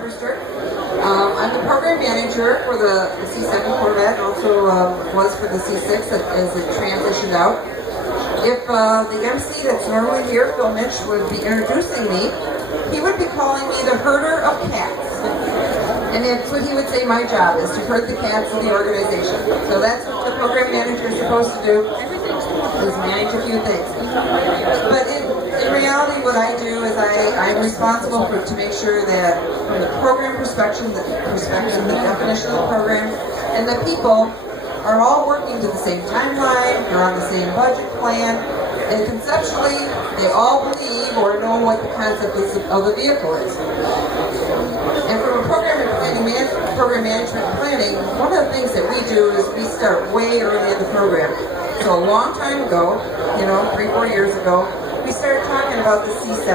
Harvester. I'm the program manager for the C7 Corvette, and also was for the C6 as it transitioned out. If the MC that's normally here, Phil Mitch, would be introducing me, he would be calling me the herder of cats. And that's what he would say my job is, to herd the cats in the organization. So that's what the program manager is supposed to do, is manage a few things. But in reality, what I do is I'm responsible to make sure that from the program perspective, the definition of the program, and the people are all working to the same timeline, they're on the same budget plan, and conceptually, they all believe or know what the concept of the vehicle is. And from a program management and planning, one of the things that we do is we start way early in the program. So a long time ago, 3-4 years ago, we started talking about the C7.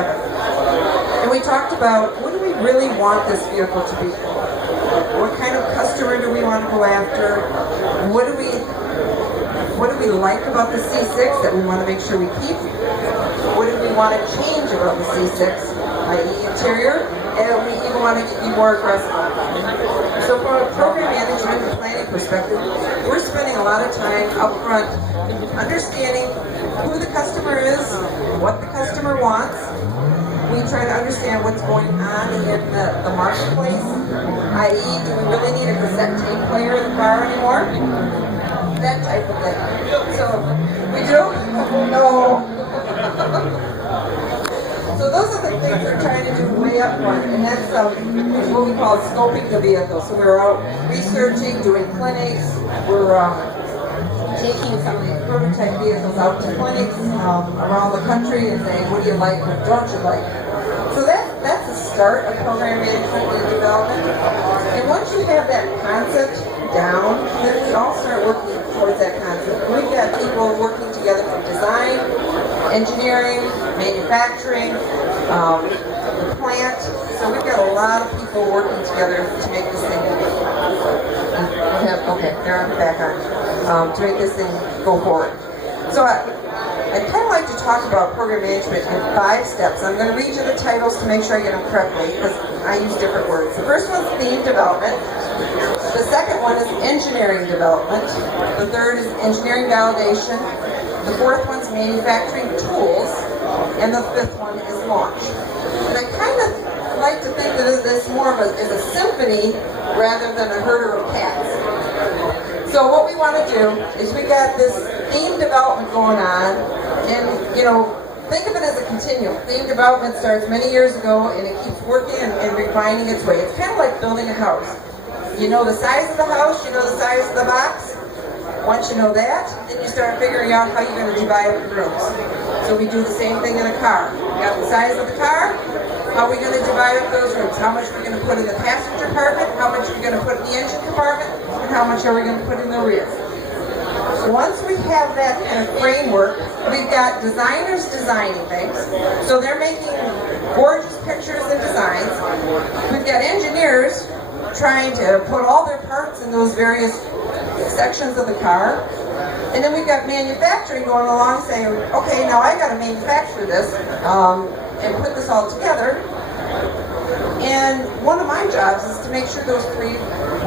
And we talked about, what do we really want this vehicle to be? What kind of customer do we want to go after? What do we like about the C6 that we want to make sure we keep? What do we want to change about the C6, i.e. interior? And we even want to be more aggressive. So from a program management and planning perspective, we're spending a lot of time up front understanding who the customer is, what the customer wants. We try to understand what's going on in the marketplace, i.e. do we really need a cassette tape player in the car anymore? That type of thing. So, we do? No. So those are the things we're trying to do way up front, and that's what we call scoping the vehicle. So we're out researching, doing clinics, we're taking some of these prototype vehicles out to clinics around the country and saying, what do you like, what don't you like? So that's the start of program management and development. And once you have that concept down, then we all start working towards that concept. And we've got people working together from design, engineering, manufacturing, the plant. So we've got a lot of people working together to make this thing to make this thing go forward. So I'd kind of like to talk about program management in 5 steps. I'm going to read you the titles to make sure I get them correctly because I use different words. The first one's theme development. The second one is engineering development. The third is engineering validation. The fourth one's manufacturing tools. And the fifth one is launch. And I kind of like to think of this more as a symphony rather than a herder of cats. So what we want to do is we got this theme development going on, and think of it as a continuum. Theme development starts many years ago, and it keeps working and refining its way. It's kind of like building a house. You know the size of the house, you know the size of the box. Once you know that, then you start figuring out how you're going to divide up the rooms. So we do the same thing in a car. We got the size of the car. How are we going to divide up those rooms? How much are we going to put in the passenger compartment? How much are we going to put in the engine compartment? And how much are we going to put in the rear? Once we have that kind of framework, we've got designers designing things. So they're making gorgeous pictures and designs. We've got engineers trying to put all their parts in those various sections of the car. And then we've got manufacturing going along saying, okay, now I got to manufacture this and put this all together. And one of my jobs is to make sure those three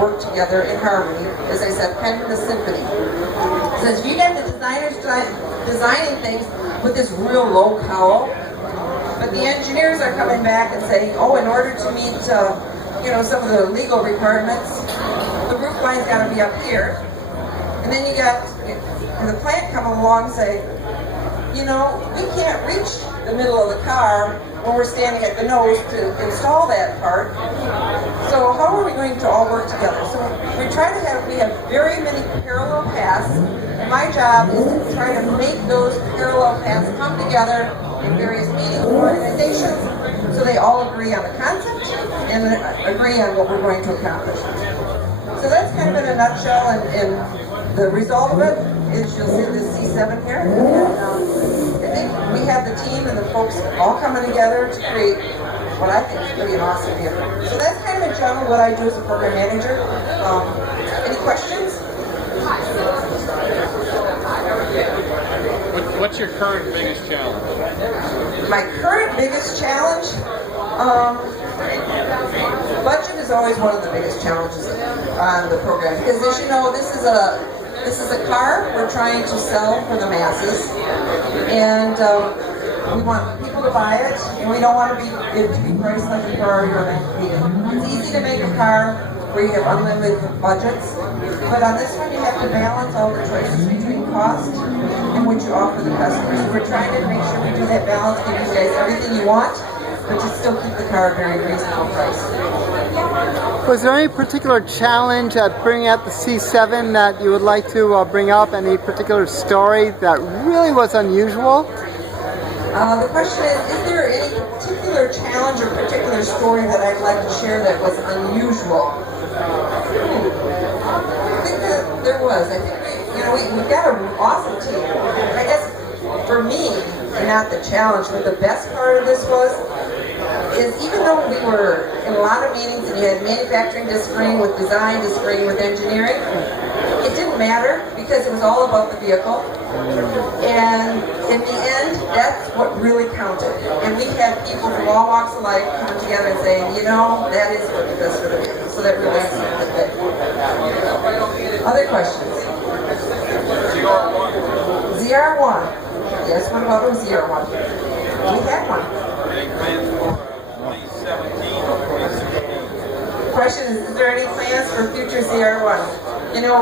work together in harmony. As I said, kind of the symphony. Since you got the designers designing things with this real low cowl, but the engineers are coming back and saying, oh, in order to meet some of the legal requirements, the roof line's got to be up here. And then you got the plant coming along and say, we can't reach the middle of the car when we're standing at the nose to install that part. So how are we going to all work together? So we have very many parallel paths, and my job is to try to make those parallel paths come together in various meetings and organizations so they all agree on the concept and agree on what we're going to accomplish. So that's kind of in a nutshell, and the result of it is you'll see the C7 here. And I think we have the team and the folks all coming together to create what I think is pretty an awesome vehicle. So that's kind of in general what I do as a program manager. Any questions? What's your current biggest challenge? My current biggest challenge? is always one of the biggest challenges on the program, because as you know, this is a car we're trying to sell for the masses, and we want people to buy it, and we don't want it to be priced like a Ferrari or an MP. It's easy to make a car where you have unlimited budgets, but on this one you have to balance all the choices between cost and what you offer the customers. So we're trying to make sure we do that balance, give you guys everything you want, but to still keep the car at a very reasonable price. Was there any particular challenge at bringing out the C7 that you would like to bring up? Any particular story that really was unusual? The question is there any particular challenge or particular story that I'd like to share that was unusual? I think that there was. I think we've got an awesome team. I guess for me, not the challenge, but the best part of this is even though we were in a lot of meetings and you had manufacturing disagreeing with design, disagreeing with engineering, it didn't matter because it was all about the vehicle. And in the end, that's what really counted. And we had people from all walks of life coming together and saying, that is what's best for the vehicle. So that really is a bit. Other questions? ZR1. Yes, what about a ZR1? We had one. Question is there any plans for future ZR1?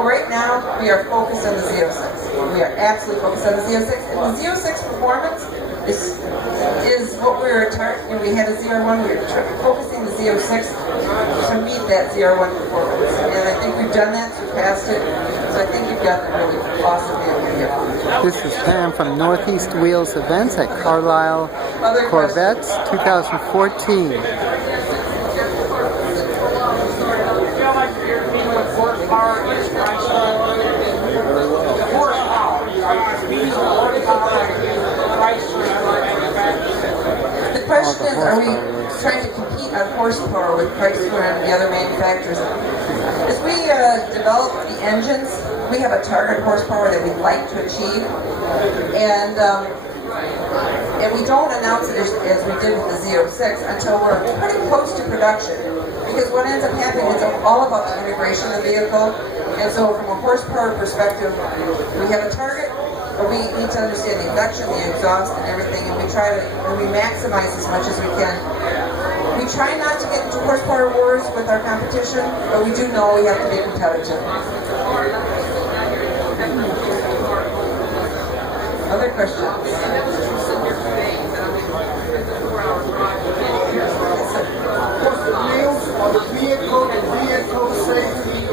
Right now we are focused on the Z06. We are absolutely focused on the Z06, and the Z06 performance is what we were targeting. We had a ZR1, we were focusing the Z06 to meet that ZR1 performance, and I think we've done that, surpassed it. So I think you've got a really awesome vehicle here. This is Pam from Northeast Wheels Events at Carlisle Corvettes 2014. The question is, are we trying to compete on horsepower with Chrysler and the other manufacturers? As we develop the engines, we have a target horsepower that we'd like to achieve, and we don't announce it as we did with the Z06 until we're pretty close to production. Because what ends up happening is all about the integration of the vehicle, and so from a horsepower perspective, we have a target, but we need to understand the induction, the exhaust, and everything, and we maximize as much as we can. We try not to get into horsepower wars with our competition, but we do know we have to be competitive. Other questions? The vehicle safety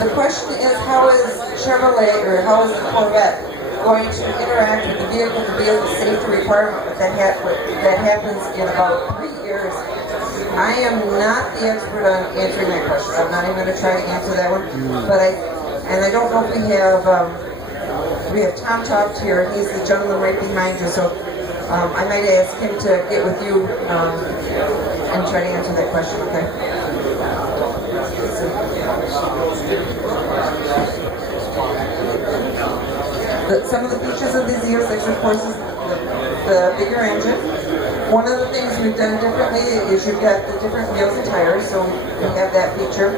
The question is, how is Chevrolet or how is the Corvette going to interact with the vehicle to be able to safety requirement that happens in about 3 years? I am not the expert on answering that question. I'm not even going to try to answer that one. But I don't know if we have Tom Toft here. He's the gentleman right behind you. So I might ask him to get with you and try to answer that question. Okay. Some of the features of the Z06, of course, is the bigger engine. One of the things we've done differently is you've got the different wheels and tires, so we have that feature.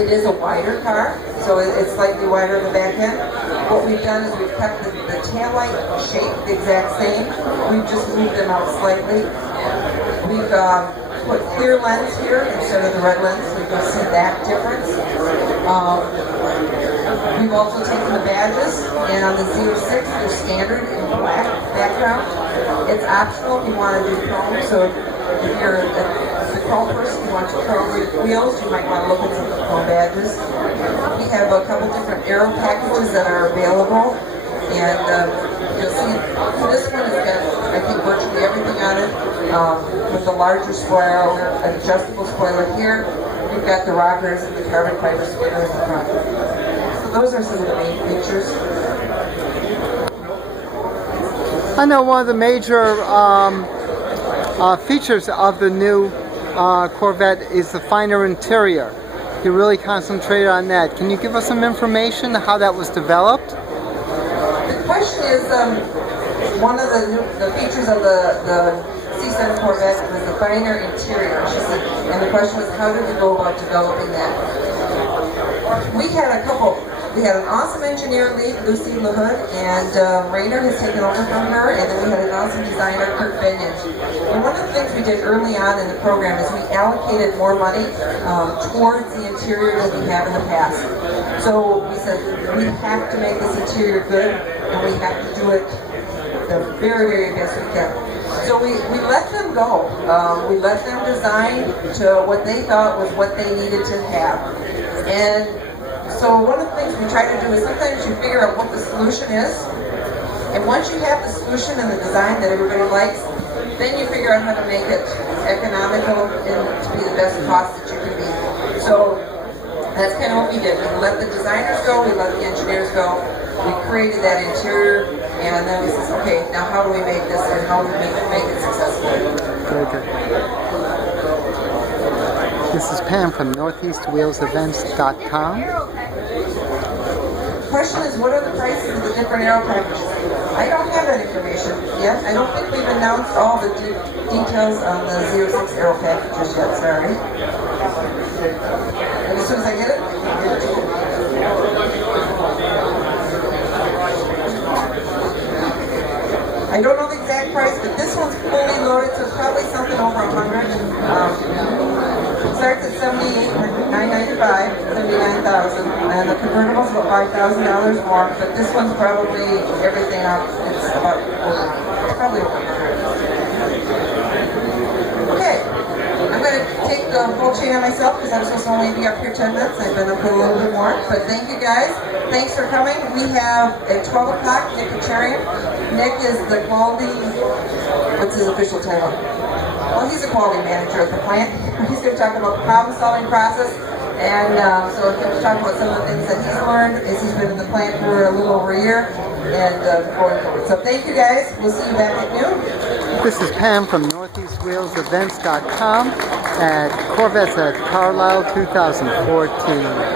It is a wider car, so it's slightly wider in the back end. What we've done is we've kept the taillight shape the exact same. We've just moved them out slightly. We've put clear lens here instead of the red lens, so you can see that difference. We've also taken the badges, and on the Z06, they're standard in black background. It's optional if you want to do chrome, so if you're the chrome person, you want to chrome your wheels, you might want to look at some of the chrome badges. We have a couple different aero packages that are available, and you'll see this one has got, I think, virtually everything on it, with the larger spoiler, an adjustable spoiler here. We've got the rockers and the carbon fiber spoiler in the front. Those are some of the main features. I know one of the major features of the new Corvette is the finer interior. You really concentrated on that. Can you give us some information on how that was developed? The question is, one of the features of the C7 Corvette was the finer interior. She said, and the question was, how did we go about developing that? We had an awesome engineer, Lucy LaHood, and Rainer has taken over from her, and then we had an awesome designer, Kurt Benyon. And one of the things we did early on in the program is we allocated more money towards the interior than we have in the past. So we said, we have to make this interior good, and we have to do it the very, very best we can. So we let them go. We let them design to what they thought was what they needed to have. And so one of the things we try to do is sometimes you figure out what the solution is, and once you have the solution and the design that everybody likes, then you figure out how to make it economical and to be the best cost that you can be. So that's kind of what we did. We let the designers go, we let the engineers go, we created that interior, and then we said, okay, now how do we make this and how do we make it successful? Very good. This is Pam from NortheastWheelsEvents.com. The question is, what are the prices of the different aero packages? I don't have that information yet. I don't think we've announced all the details on the 06 aero packages yet, sorry. And as soon as I get it, I'll give it to you. I don't know the exact price, but this one's fully loaded, so it's probably something over 100. Starts at $78,995, $79,000, and the convertible's about $5,000 more, but this one's probably everything up. It's probably over 100. Okay, I'm going to take the full chain on myself because I'm supposed to only be up here 10 minutes. I've been up here a little bit more, but thank you guys. Thanks for coming. We have at 12 o'clock Nick Kacharian. Nick is the quality, what's his official title? Well, he's a quality manager at the plant. He's going to talk about the problem-solving process, and so he's going to talk about some of the things that he's learned as he's been in the plant for a little over a year, and going forward. So thank you guys. We'll see you back at noon. This is Pam from NortheastWheelsEvents.com at Corvettes at Carlisle 2014.